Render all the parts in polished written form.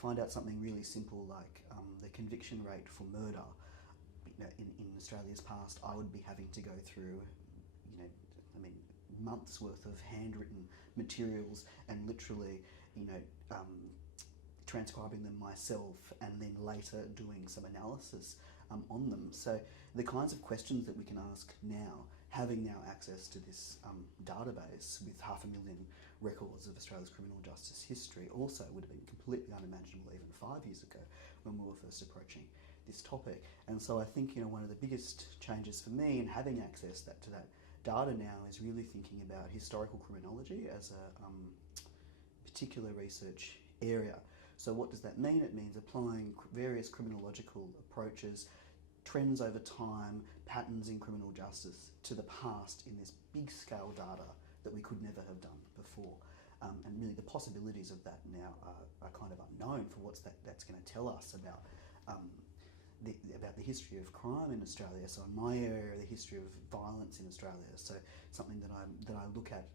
find out something really simple like the conviction rate for murder, in Australia's past, I would be having to go through, months worth of handwritten materials and literally, transcribing them myself and then later doing some analysis on them. So the kinds of questions that we can ask now, having now access to this database with 500,000 records of Australia's criminal justice history, also would have been completely unimaginable even 5 years ago when we were first approaching this topic. And so I think one of the biggest changes for me in having access to that data now is really thinking about historical criminology as a particular research area. So what does that mean? It means applying various criminological approaches, trends over time, patterns in criminal justice to the past in this big scale data that we could never have done before. And really the possibilities of that now are kind of unknown for that's going to tell us about the history of crime in Australia. So in my area, the history of violence in Australia. So something that I look at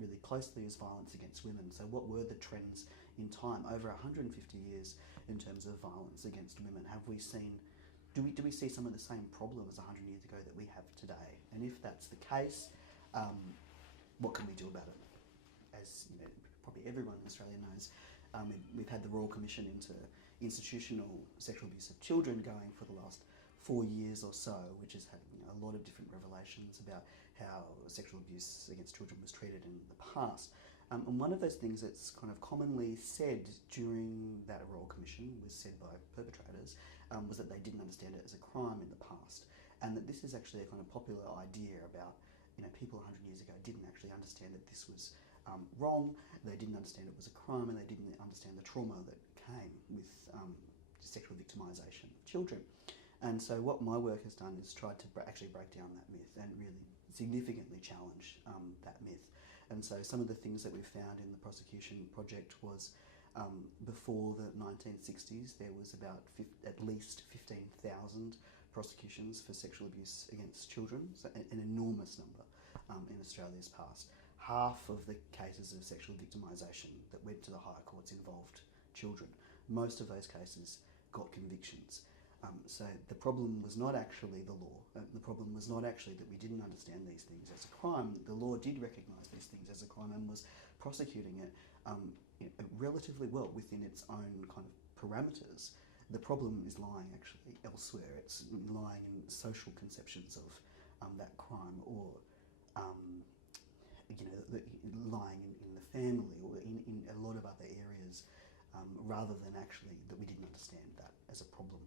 really closely is violence against women. So what were the trends in time over 150 years in terms of violence against women? Have we seen, do we see some of the same problems 100 years ago that we have today? And if that's the case, what can we do about it? As probably everyone in Australia knows, we've had the Royal Commission into institutional sexual abuse of children going for the last 4 years or so, which has had a lot of different revelations about how sexual abuse against children was treated in the past. And one of those things that's kind of commonly said during that Royal Commission, was said by perpetrators, was that they didn't understand it as a crime in the past, and that this is actually a kind of popular idea about people 100 years ago didn't actually understand that this was wrong, they didn't understand it was a crime, and they didn't understand the trauma that came with sexual victimisation of children. And so what my work has done is tried to actually break down that myth and really significantly challenge that myth. And so some of the things that we found in the prosecution project was before the 1960s, there was about at least 15,000 prosecutions for sexual abuse against children, so an enormous number in Australia's past. Half of the cases of sexual victimisation that went to the higher courts involved children. Most of those cases got convictions. So the problem was not actually the law. The problem was not actually that we didn't understand these things as a crime. The law did recognise these things as a crime and was prosecuting it relatively well within its own kind of parameters. The problem is lying actually elsewhere. It's lying in social conceptions of that crime, or lying in the family, or in a lot of other areas, rather than actually that we didn't understand that as a problem.